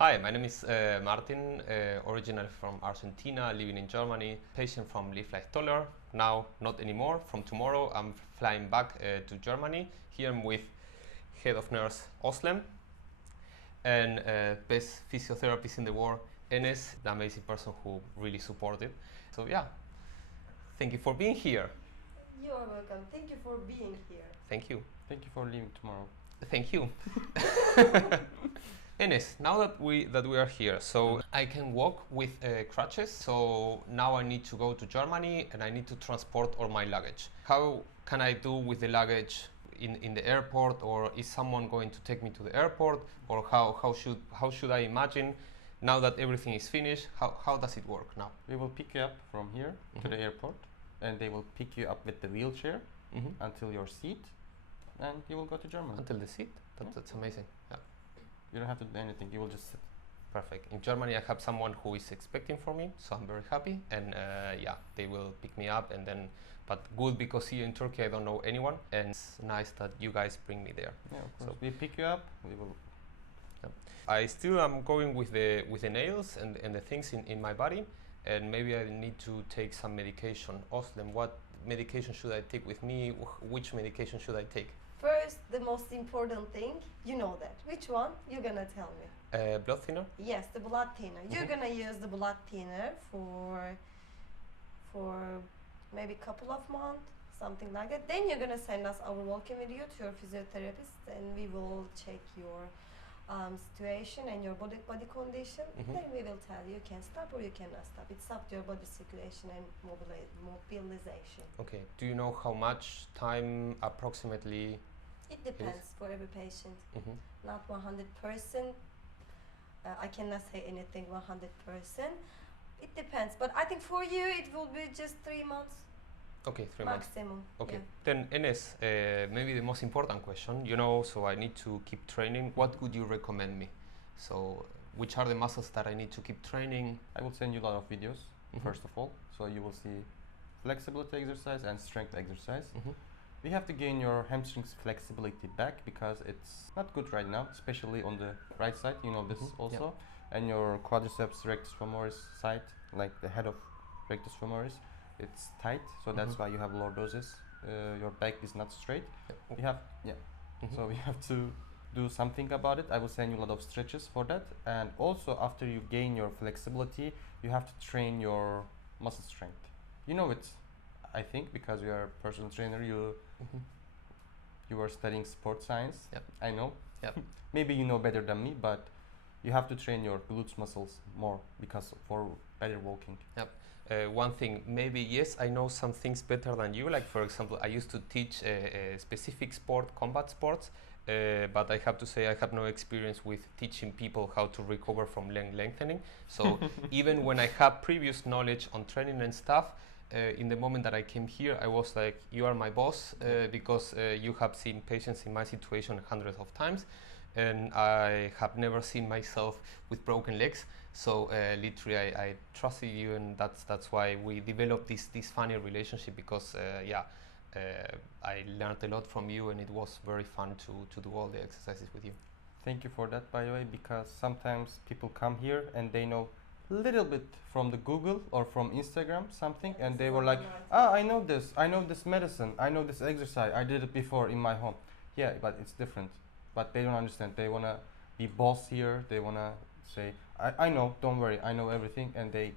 Hi, my name is Martin, originally from Argentina, living in Germany, patient from Livelifetaller. Now, not anymore. From tomorrow, I'm flying back to Germany. Here I'm with head of nurse Özlem and best physiotherapist in the world, Enes, the amazing person who really supported. So yeah, thank you for being here. You are welcome. Thank you for being here. Thank you. Thank you for leaving tomorrow. Thank you. Enes, now that we are here, so I can walk with crutches. So now I need to go to Germany and I need to transport all my luggage. How can I do with the luggage in the airport, or is someone going to take me to the airport, or how should I imagine now that everything is finished? How does it work now? We will pick you up from here to the airport, and they will pick you up with the wheelchair until your seat, and you will go to Germany. Until the seat? That's amazing. Yeah. You don't have to do anything, you will just sit. Perfect. In Germany I have someone who is expecting for me, so I'm very happy, and yeah, they will pick me up, and then, but good, because here in Turkey I don't know anyone, and it's nice that you guys bring me there. Yeah, of course. So we pick you up, we will. Yeah. I still am going with the nails and the things in my body, and maybe I need to take some medication. Özlem, what medication should I take with me? Which medication should I take? First, the most important thing, you know that. Which one? You're gonna tell me. Blood thinner? Yes, the blood thinner. You're gonna use the blood thinner for maybe a couple of months, something like that. Then you're gonna send us our welcome video to your physiotherapist, and we will check your situation and your body condition. Then we will tell you can stop or you cannot stop. It's up to your body circulation and mobilization. Okay. Do you know how much time approximately? It depends for every patient. Not 100%. I cannot say anything 100%. It depends, but I think for you it will be just 3 months. Okay, 3 months. Maximum. Okay. Yeah. Then Enes, maybe the most important question, so I need to keep training. What would you recommend me? So which are the muscles that I need to keep training? I will send you a lot of videos, first of all, so you will see flexibility exercise and strength exercise. We have to gain your hamstrings flexibility back because it's not good right now, especially on the right side, this also, and your quadriceps rectus femoris side, like the head of rectus femoris, it's tight, so that's why you have lordosis. Your back is not straight. We have, so we have to do something about it. I will send you a lot of stretches for that, and also after you gain your flexibility, you have to train your muscle strength. You know it, I think, because you are a personal trainer. You are studying sports science. I know. Maybe you know better than me, but you have to train your glutes muscles more because for better walking. One thing, maybe yes, I know some things better than you. Like for example, I used to teach a specific sport, combat sports, but I have to say I have no experience with teaching people how to recover from lengthening. So even when I have previous knowledge on training and stuff, in the moment that I came here, I was like, you are my boss, because you have seen patients in my situation hundreds of times, and I have never seen myself with broken legs. So literally I trusted you, and that's why we developed this funny relationship, because I learned a lot from you, and it was very fun to do all the exercises with you. Thank you for that, by the way, because sometimes people come here and they know little bit from the Google or from Instagram something, and they were like, I know this medicine, I know this exercise, I did it before in my home. Yeah, but it's different. But they don't understand. They want to be boss here. They want to say, I know, don't worry, I know everything, and they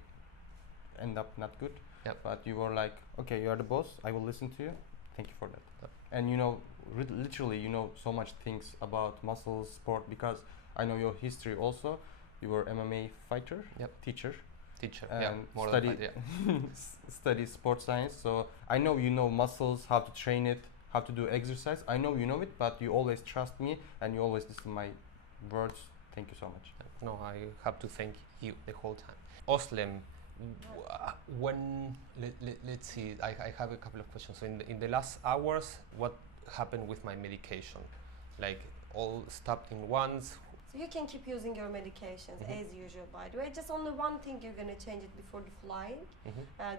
end up not good. But you were like, okay, you are the boss, I will listen to you. Thank you for that. And literally you know so much things about muscles, sport, because I know your history also. You were MMA fighter, teacher, and study sports science. So I know you know muscles, how to train it, how to do exercise. I know you know it, but you always trust me and you always listen to my words. Thank you so much. No, I have to thank you the whole time. Özlem, let's see, I have a couple of questions. So in the last hours, what happened with my medication? Like all stopped in once? So you can keep using your medications as usual, by the way. Just only one thing you're going to change it before the flying.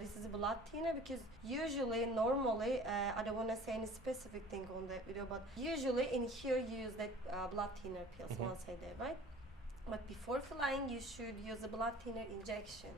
This is a blood thinner, because usually, normally, I don't want to say any specific thing on that video, but usually in here you use that blood thinner pills once a day, right? But before flying, you should use a blood thinner injection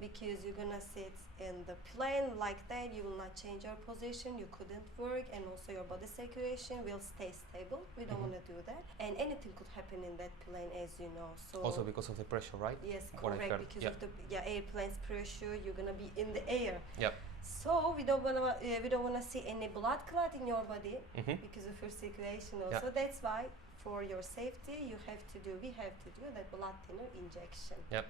because you're gonna sit in the plane like that. You will not change your position. You couldn't work, and also your body circulation will stay stable. We don't want to do that, and anything could happen in that plane, as you know. So also because of the pressure, right? yes, What I correct. heard. Because Yeah. of the airplane's pressure, you're gonna be in the air. Yep. So we don't wanna see any blood clot in your body because of your circulation. Also, that's why for your safety, we have to do that blood thinner injection. Yep.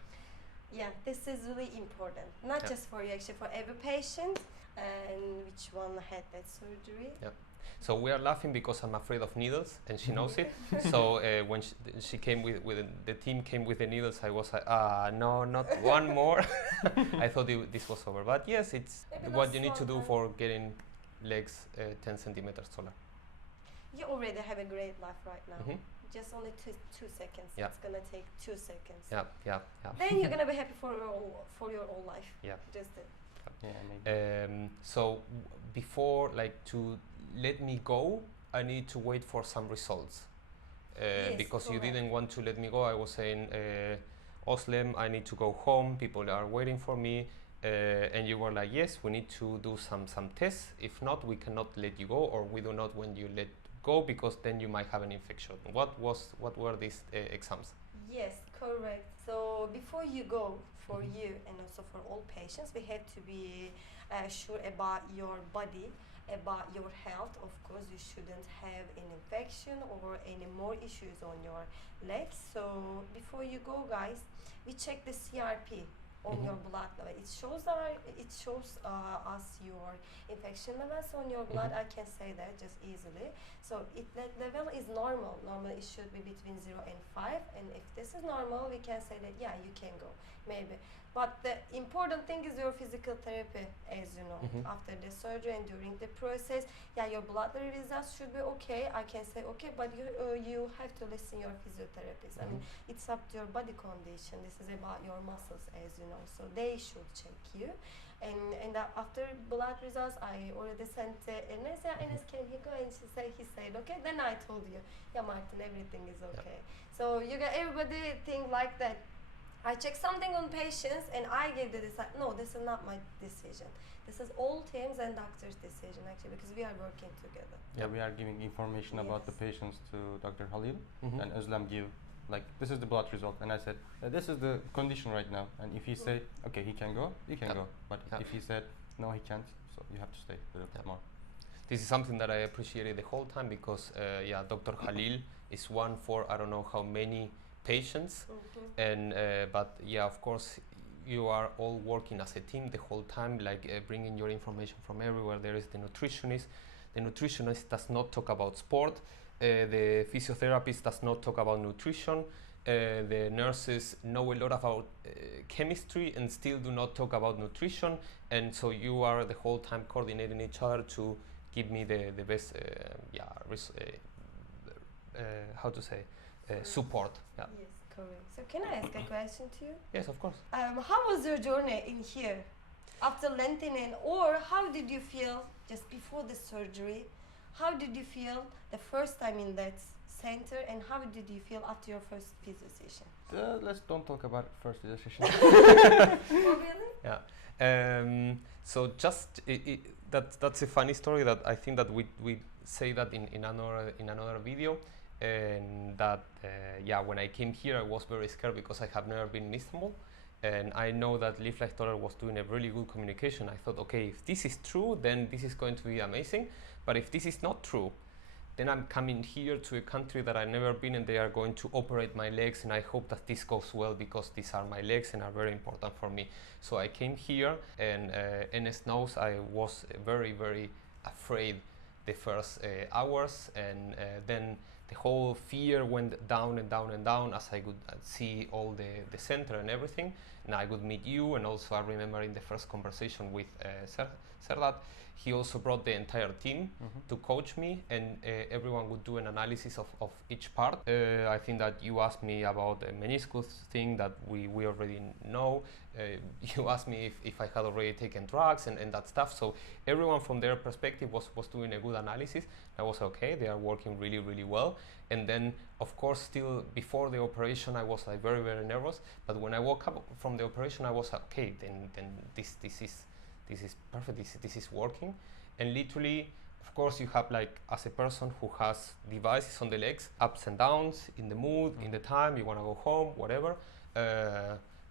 Yeah, this is really important. Not just for you, actually for every patient, and which one had that surgery. Yep. So we are laughing because I'm afraid of needles, and she knows it. So when she came with the team came with the needles, I was like, no, not one more. I thought this was over. But yes, it's Maybe what not you need to do one. for getting legs 10 centimeters taller. You already have a great life right now. Mhm. Just only two seconds. Yeah. It's gonna take 2 seconds. Yeah, yeah, yeah. Then you're gonna be happy for your whole life. Yeah. Just it. Yeah, maybe. So before, like, to let me go, I need to wait for some results. Yes, Because you correct. didn't want to let me go. I was saying, Özlem, I need to go home. People are waiting for me. And you were like, yes, we need to do some tests. If not, we cannot let you go, or we do not want you let go because then you might have an infection. What were these exams? Yes, correct. So before you go, for you and also for all patients, we have to be sure about your body, about your health. Of course, you shouldn't have an infection or any more issues on your legs. So before you go, guys, we check the CRP on your blood level. It shows us your infection levels on your blood. I can say that just easily. So that level is normal. Normally it should be between 0 and 5. And if this is normal, we can say that, yeah, you can go, maybe. But the important thing is your physical therapy, as you know, after the surgery and during the process. Yeah, your blood results should be okay. I can say okay, but you have to listen your physiotherapist. I mean, it's up to your body condition. This is about your muscles, as you know. So they should check you. And after blood results, I already sent Enes. Yeah, Enes, can he go? And he said okay. Then I told you, yeah, Martin, everything is okay. So you got everybody think like that. I check something on patients and I give the decision. No, this is not my decision. This is all teams and doctors' decision, actually, because we are working together. Yeah, we are giving information about the patients to Dr. Halil, and Özlem give, like, this is the blood result, and I said, this is the condition right now, and if he say, okay, he can go, you can go, but if he said, no, he can't, so you have to stay a little bit more. This is something that I appreciated the whole time because, Dr. Halil is one for I don't know how many patients, and but yeah, of course, you are all working as a team the whole time, like bringing your information from everywhere. There is the nutritionist. The nutritionist does not talk about sport. The physiotherapist does not talk about nutrition. The nurses know a lot about chemistry and still do not talk about nutrition. And so you are the whole time coordinating each other to give me the best, how to say, support. Yeah. Yes, correct. So can I ask a question to you? Yes, of course. How was your journey in here after lengthening, or how did you feel just before the surgery? How did you feel the first time in that center, and how did you feel after your first physio session? Let's don't talk about first session. Oh, really? Yeah. So just that's a funny story that I think that we say that in another video. And that when I came here I was very scared because I have never been in Istanbul, and I know that Livelifetaller was doing a really good communication. I thought, okay, if this is true, then this is going to be amazing, but if this is not true, then I'm coming here to a country that I've never been, and they are going to operate my legs, and I hope that this goes well because these are my legs and are very important for me. So I came here, and Enes knows I was very, very afraid the first hours, and then the whole fear went down and down and down as I could see all the center and everything, and I could meet you. And also I remember in the first conversation with Sedat, he also brought the entire team to coach me, and everyone would do an analysis of each part. I think that you asked me about the meniscus thing that we already know. You asked me if I had already taken drugs and that stuff. So everyone from their perspective was doing a good analysis. I was okay, they are working really, really well. And then, of course, still before the operation, I was like very, very nervous. But when I woke up from the operation, I was like, okay, then this is perfect, this is working. And literally, of course, you have like, as a person who has devices on the legs, ups and downs in the mood, in the time, you want to go home, whatever.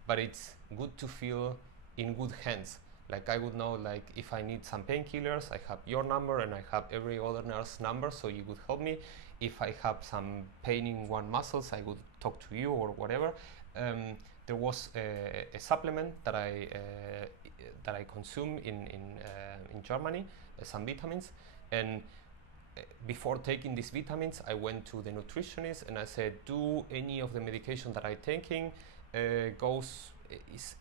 But it's good to feel in good hands. Like I would know, like if I need some painkillers, I have your number and I have every other nurse number, so you would help me. If I have some pain in one muscles, I would talk to you or whatever. There was a supplement that I consume in Germany, some vitamins, and before taking these vitamins, I went to the nutritionist and I said, do any of the medication that I'm taking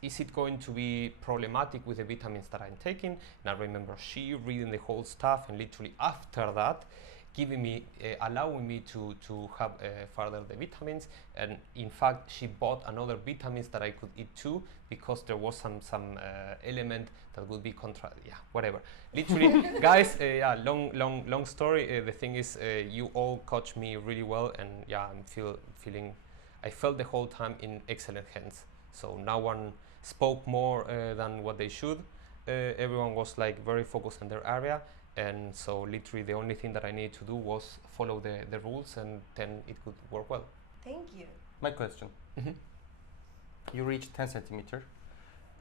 is it going to be problematic with the vitamins that I'm taking? And I remember she reading the whole stuff, and literally after that, giving me, allowing me to have further the vitamins. And in fact, she bought another vitamins that I could eat too, because there was some element that would be whatever. Literally, guys, long story. The thing is, you all coached me really well, and yeah, I felt the whole time in excellent hands. So no one spoke more than what they should. Everyone was like very focused on their area. And so literally the only thing that I needed to do was follow the rules, and then it could work well. Thank you. My question. You reach 10 centimeter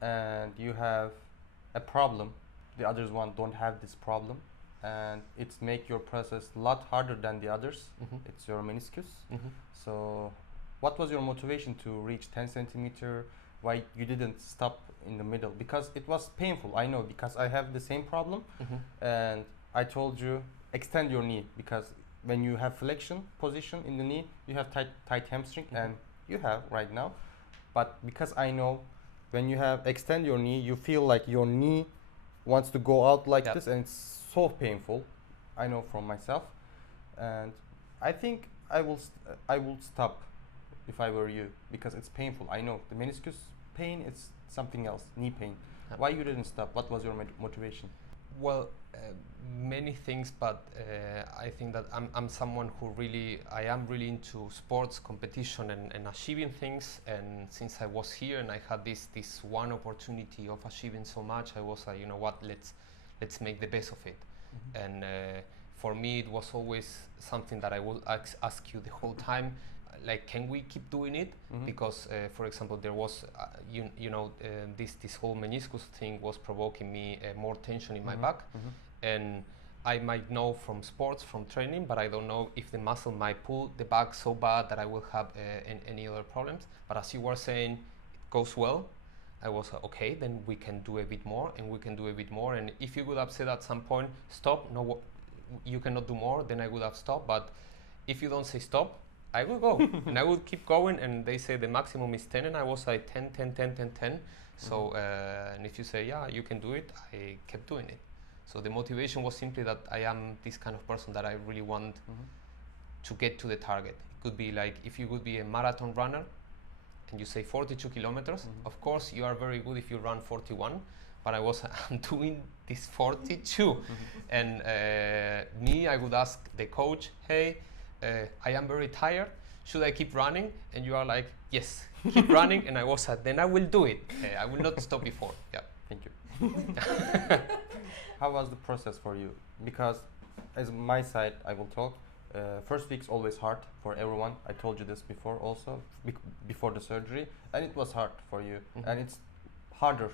and you have a problem. The others one don't have this problem, and it's make your process a lot harder than the others. It's your meniscus. So what was your motivation to reach 10 centimeter? Why you didn't stop in the middle? Because it was painful, I know, because I have the same problem. And I told you, extend your knee, because when you have flexion position in the knee, you have tight hamstring, and you have right now. But because I know when you have extend your knee, you feel like your knee wants to go out like this, and it's so painful. I know from myself, and I think I will stop if I were you, because it's painful. I know the meniscus pain, it's something else, knee pain. Why you didn't stop? What was your motivation? Well, many things, but I think that I'm someone who I am really into sports, competition, and achieving things. And since I was here and I had this one opportunity of achieving so much, I was like, you know what, let's make the best of it. And for me, it was always something that I would ask you the whole time. Like, can we keep doing it? Because, for example, there was, this whole meniscus thing was provoking me more tension in my back, and I might know from sports, from training, but I don't know if the muscle might pull the back so bad that I will have any other problems. But as you were saying, it goes well. I was like, okay, then we can do a bit more, and we can do a bit more. And if you would have said at some point, stop, no, you cannot do more, then I would have stopped. But if you don't say stop, I will go, and I would keep going. And they say the maximum is 10, and I was like 10, 10, 10, 10, 10. So, and if you say, yeah, you can do it, I kept doing it. So the motivation was simply that I am this kind of person that I really want to get to the target. It could be like, if you would be a marathon runner and you say 42 kilometers, of course you are very good if you run 41, but I'm doing this 42. And I would ask the coach, hey, I am very tired, should I keep running? And you are like, yes, keep running. And I was like, then I will do it. I will not stop before. Yeah. Thank you. How was the process for you? Because as my side, I will talk. First week's always hard for everyone. I told you this before also, before the surgery. And it was hard for you. And it's harder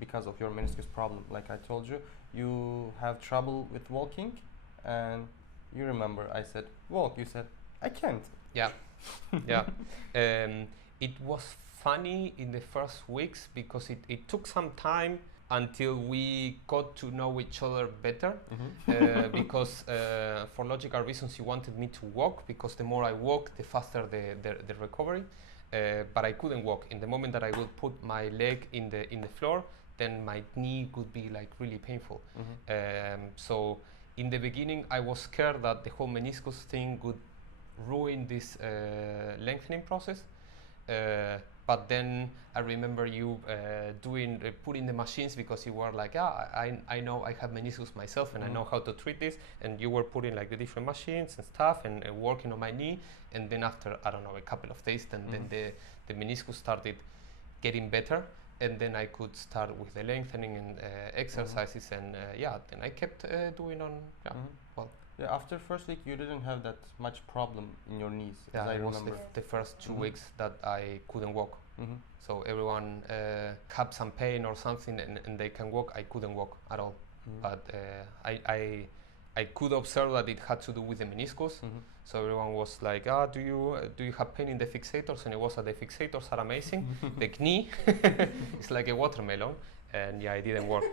because of your meniscus problem. Like I told you, you have trouble with walking, and you remember I said, walk. You said, I can't. Yeah. Yeah. It was funny in the first weeks because it took some time until we got to know each other better. Because for logical reasons you wanted me to walk, because the more I walk, the faster the recovery. But I couldn't walk. In the moment that I would put my leg in the floor, then my knee could be like really painful. So in the beginning, I was scared that the whole meniscus thing would ruin this lengthening process. But then I remember you putting the machines, because you were like, I know I have meniscus myself and I know how to treat this, and you were putting like the different machines and stuff and working on my knee, and then after, I don't know, a couple of days, then the meniscus started getting better, and then I could start with the lengthening and exercises, and then I kept doing on, well. Yeah, after first week you didn't have that much problem in your knees, as I it was remember. the first 2 weeks that I couldn't walk. So everyone had some pain or something and they can walk. I couldn't walk at all. But I could observe that it had to do with the meniscus. So everyone was like, do you have pain in the fixators? And it was that the fixators are amazing. The knee is like a watermelon, and it didn't work.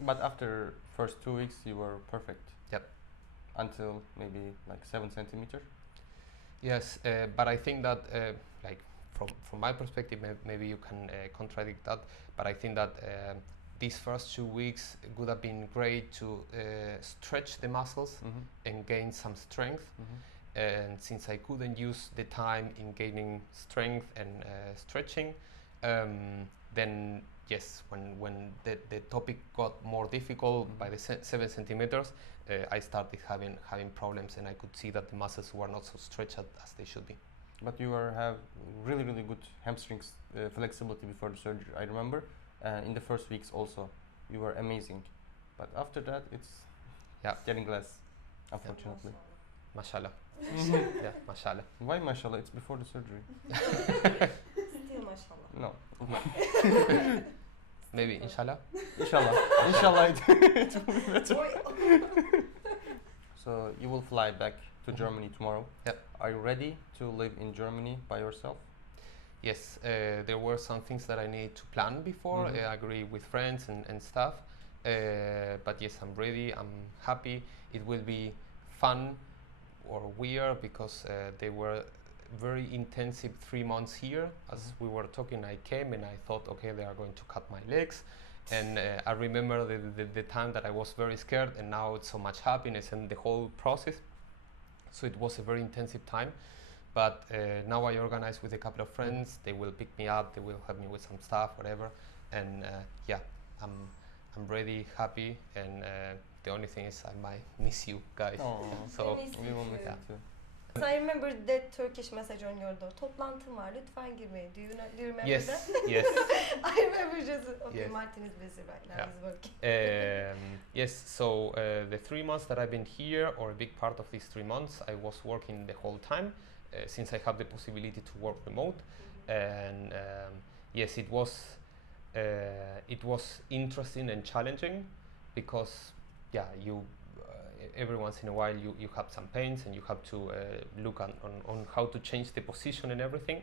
But after first 2 weeks you were perfect. Yep. Until maybe like 7 centimeters. Yes, but I think that like from my perspective, maybe you can contradict that, but I think that these first 2 weeks would have been great to stretch the muscles and gain some strength. And since I couldn't use the time in gaining strength and stretching, then yes, when the topic got more difficult by the 7 centimeters, I started having problems, and I could see that the muscles were not so stretched as they should be. But you have really good hamstrings flexibility before the surgery, I remember. In the first weeks also, you were amazing. But after that, it's getting less, unfortunately. Mashallah. Yeah, mashallah. Why mashallah? It's before the surgery. Still mashallah. No. Maybe inshallah. Inshallah. Inshallah it will be better. So you will fly back to Germany tomorrow. Yep. Are you ready to live in Germany by yourself? Yes, there were some things that I needed to plan before. I agree with friends and stuff. But yes, I'm ready. I'm happy. It will be fun or weird because they were very intensive 3 months here. As we were talking, I came and I thought, okay, they are going to cut my legs. And I remember the time that I was very scared, and now it's so much happiness and the whole process. So it was a very intensive time. But now I organize with a couple of friends. They will pick me up. They will help me with some stuff, whatever. And I'm ready, happy, and the only thing is I might miss you guys. So we will miss you too. So I remember that Turkish message on your door. Toplantım var, lütfen girmeyin. Do you remember yes, that? yes. I remember just, okay, Yes. Martin is busy right now, he's working. Yes, so the 3 months that I've been here, or a big part of these 3 months, I was working the whole time, since I have the possibility to work remote. And yes, it was interesting and challenging because, every once in a while you have some pains and you have to look on how to change the position and everything.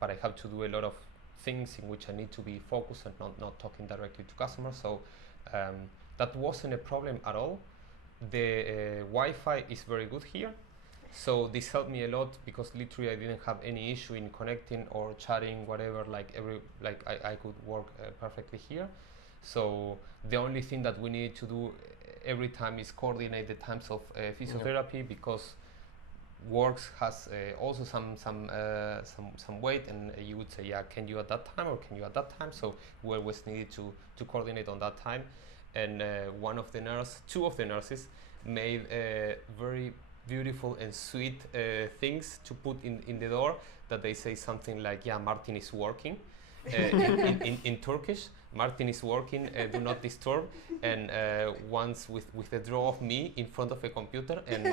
But I have to do a lot of things in which I need to be focused and not talking directly to customers. So that wasn't a problem at all. The Wi-Fi is very good here. So this helped me a lot because literally I didn't have any issue in connecting or chatting, whatever, I could work perfectly here. So the only thing that we need to do every time is coordinate the times of physiotherapy, because works has also some weight, and you would say, can you at that time or can you at that time? So we always needed to coordinate on that time. And two of the nurses made very beautiful and sweet things to put in the door, that they say something like, Martin is working. In Turkish, Martin is working, do not disturb, and once with a draw of me in front of a computer, and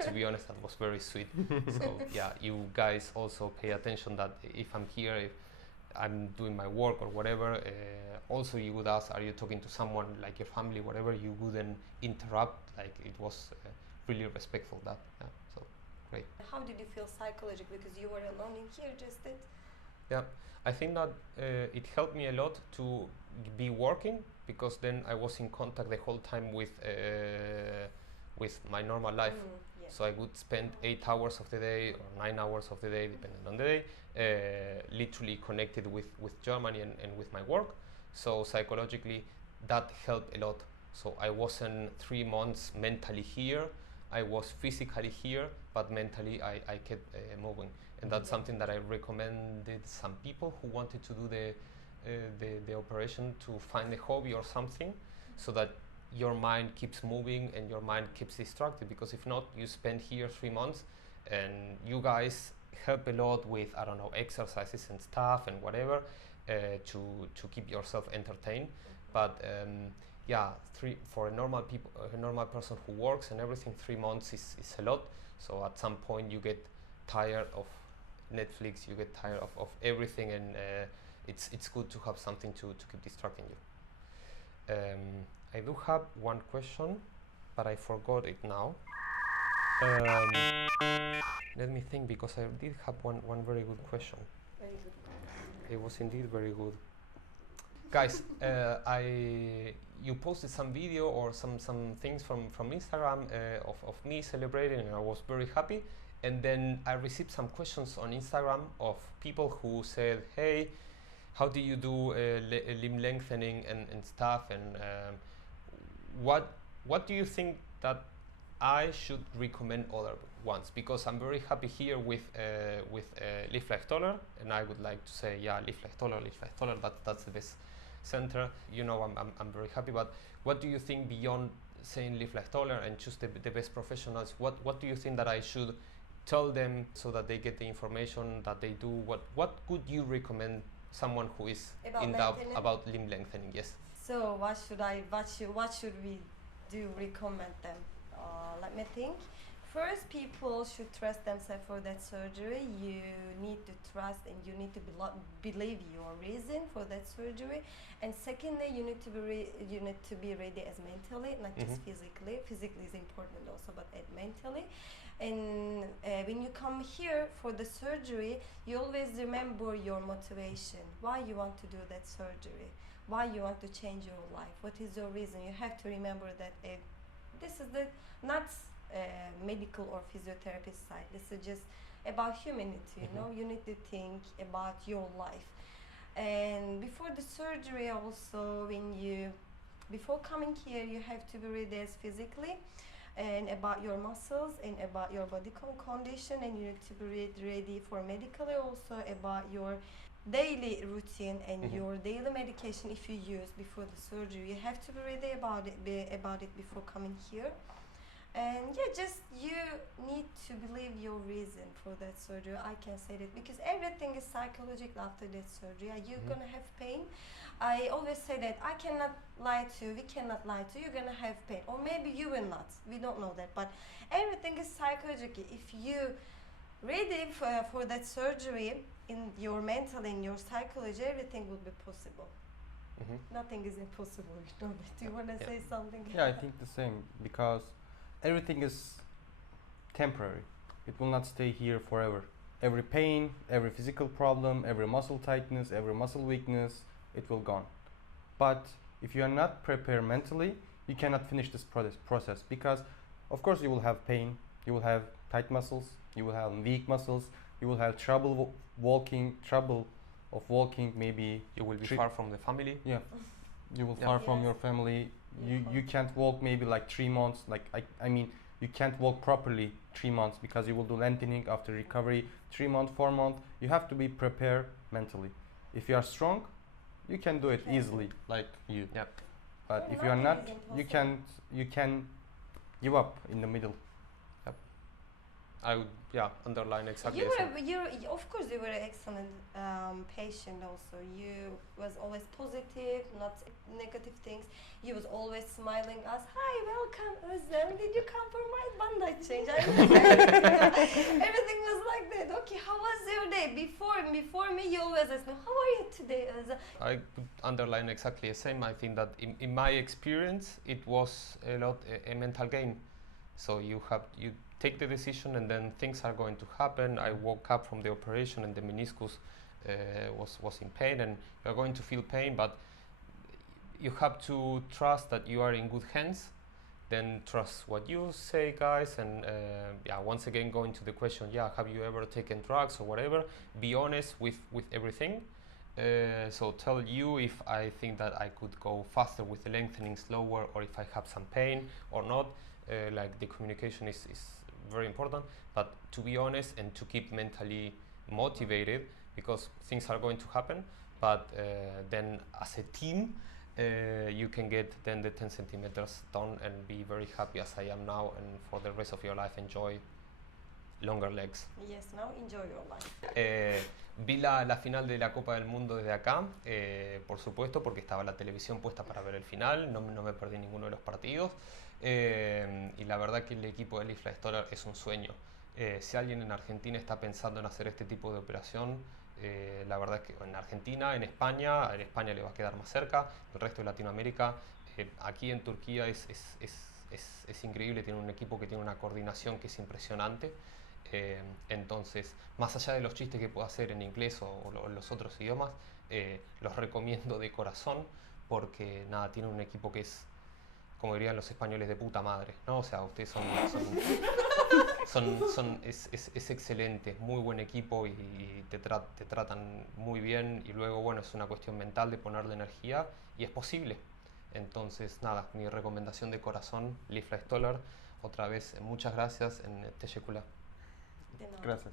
to be honest, that was very sweet. So you guys also pay attention that if I'm here, if I'm doing my work or whatever, also you would ask, are you talking to someone like your family, whatever, you wouldn't interrupt, like it was really respectful, that, so great. How did you feel psychologically, because you were alone in here just it? Yeah, I think that it helped me a lot to be working, because then I was in contact the whole time with my normal life. Yeah. So I would spend 8 hours of the day or 9 hours of the day, depending on the day, literally connected with Germany and with my work. So psychologically, that helped a lot. So I wasn't 3 months mentally here. I was physically here, but mentally I kept moving. And that's something that I recommended some people who wanted to do the operation, to find a hobby or something, so that your mind keeps moving and your mind keeps distracted. Because if not, you spend here 3 months, and you guys help a lot with, I don't know, exercises and stuff and whatever, to keep yourself entertained. But yeah, for a normal person who works and everything, 3 months is a lot. So at some point you get tired of Netflix, you get tired of everything, and it's good to have something to keep distracting you. I do have one question, but I forgot it now. Let me think, because I did have one very good question. Very good. It was indeed very good. Guys, you posted some video or some things from Instagram of me celebrating, and I was very happy. And then I received some questions on Instagram of people who said, hey, how do you do limb lengthening and stuff? And what do you think that I should recommend other ones? Because I'm very happy here with Livelifetaller, and I would like to say, yeah, Livelifetaller, that's the best center. You know, I'm very happy. But what do you think, beyond saying Livelifetaller and choose the best professionals? What do you think that I should tell them so that they get the information that they do? What could you recommend someone who is in doubt about limb lengthening? Yes. So what should we do recommend them? Let me think. First, people should trust themselves for that surgery. You need to trust and you need to believe your reason for that surgery. And secondly, you need to be ready as mentally, not just physically. Physically is important also, but mentally. And when you come here for the surgery, you always remember your motivation, why you want to do that surgery, why you want to change your life, what is your reason. You have to remember that this is not medical or physiotherapist side. This is just about humanity, you know. You need to think about your life. And before the surgery also, before coming here, you have to be ready as physically, and about your muscles and about your body condition, and you need to be ready for medically also, about your daily routine and your daily medication if you use before the surgery. You have to be ready about it before coming here. And yeah, just you need to believe your reason for that surgery. I can say that because everything is psychological after that surgery. You're gonna have pain. I always say that we cannot lie to you, you're gonna have pain. Or maybe you will not, we don't know that. But everything is psychological. If you ready for that surgery in your mental, in your psychology, everything will be possible. Nothing is impossible, you know that. Do you wanna say something? Yeah, I think the same, because everything is temporary. It will not stay here forever. Every pain, every physical problem, every muscle tightness, every muscle weakness, it will gone. But if you are not prepared mentally, you cannot finish this process, because of course you will have pain, you will have tight muscles, you will have weak muscles, you will have trouble of walking, maybe you will be far from the family. Yeah, you will far from your family. You can't walk maybe like 3 months. Like I mean, you can't walk properly 3 months, because you will do lengthening after recovery. 3 months, 4 months. You have to be prepared mentally. If you are strong, you can do it easily, like you. Yep. But if you are not, you can give up in the middle. Yep. I would underline exactly. Of course you were an excellent patient also. You was always positive, not negative things. You was always smiling us. Hi, welcome, Özlem. Did you come for my bandage change? Everything was like that. Okay, how was your day? Before me, you always ask me, how are you today, Özlem? I could underline exactly the same. I think that in my experience, it was a lot a mental game. So you take the decision, and then things are going to happen. I woke up from the operation and the meniscus was in pain, and you're going to feel pain, but you have to trust that you are in good hands, then trust what you say, guys. And yeah, once again, going to the question, yeah, have you ever taken drugs or whatever? Be honest with everything. So tell you if I think that I could go faster with the lengthening, slower, or if I have some pain or not. Like the communication is very important, but to be honest and to keep mentally motivated, because things are going to happen, but then as a team you can get then the 10 centimeters done and be very happy as I am now, and for the rest of your life enjoy longer legs. Yes, now enjoy your life. Vi la final de la Copa del Mundo desde acá, por supuesto, porque estaba la televisión puesta para ver el final, no me perdí ninguno de los partidos, y la verdad que el equipo de Livelifetaller es un sueño. Si alguien en Argentina está pensando en hacer este tipo de operación, la verdad es que en Argentina, en España le va a quedar más cerca, el resto de Latinoamérica, aquí en Turquía es increíble, tiene un equipo que tiene una coordinación que es impresionante. Entonces, más allá de los chistes que puedo hacer en inglés o los otros idiomas, los recomiendo de corazón, porque nada, tienen un equipo que es, como dirían los españoles, de puta madre, ¿no? O sea, ustedes es excelente, muy buen equipo, y te tratan muy bien, y luego, bueno, es una cuestión mental de ponerle energía y es posible. Entonces, nada, mi recomendación de corazón, Livelifetaller. Otra vez, muchas gracias, en teşekkürler. Gracias.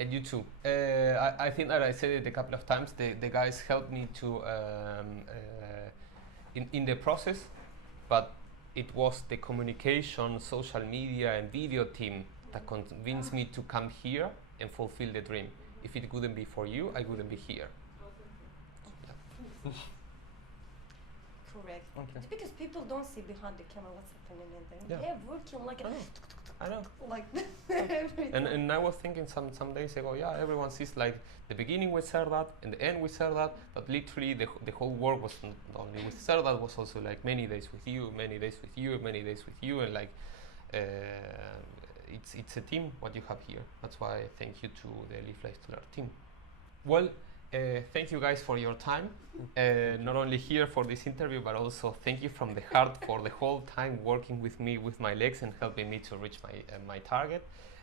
And you too. I think that I said it a couple of times. The guys helped me to in the process, but it was the communication, social media, and video team that convinced me to come here and fulfill the dream. If it wouldn't be for you, I wouldn't be here. Yeah. Correct. Okay. Because people don't see behind the camera what's happening in there. Yeah. They're working like I know. like everything. And I was thinking some days ago, yeah, everyone sees like the beginning with Sedat and the end with Sedat, but literally the whole work was not only with Sedat, was also like many days with you, many days with you, many days with you, and like it's a team what you have here. That's why I thank you to the Livelifetaller team. Well, thank you guys for your time, not only here for this interview, but also thank you from the heart for the whole time working with me with my legs and helping me to reach my target.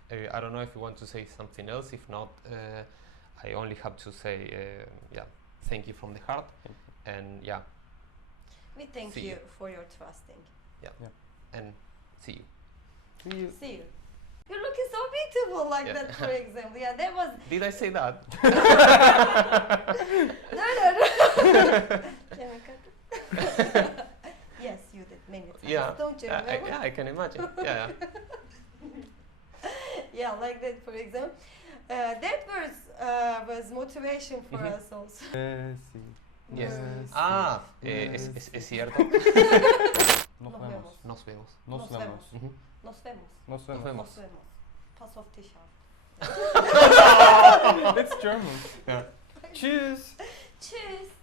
I don't know if you want to say something else. If not, I only have to say, yeah, thank you from the heart, and yeah. We thank See you you. for your trusting. Yeah, Yeah. and see you. See you. See you. You're looking so beautiful like Yeah. that, for example. Yeah, that was... Did I say that? No. Can I cut? Yes, you did many times. Yeah, Don't you remember? I can imagine. Yeah. Yeah, like that, for example. That was motivation for Mhm. us also. Sí. Yes. Yes. Ah, Yes. es cierto. Nos Nos vemos. vemos. Nos vemos. Nos vemos. Mhm. Nos vemos. Nos Nos vemos. vemos. Nos vemos. Pass off t-shirt. It's German. Yeah. Tschüss. Tschüss.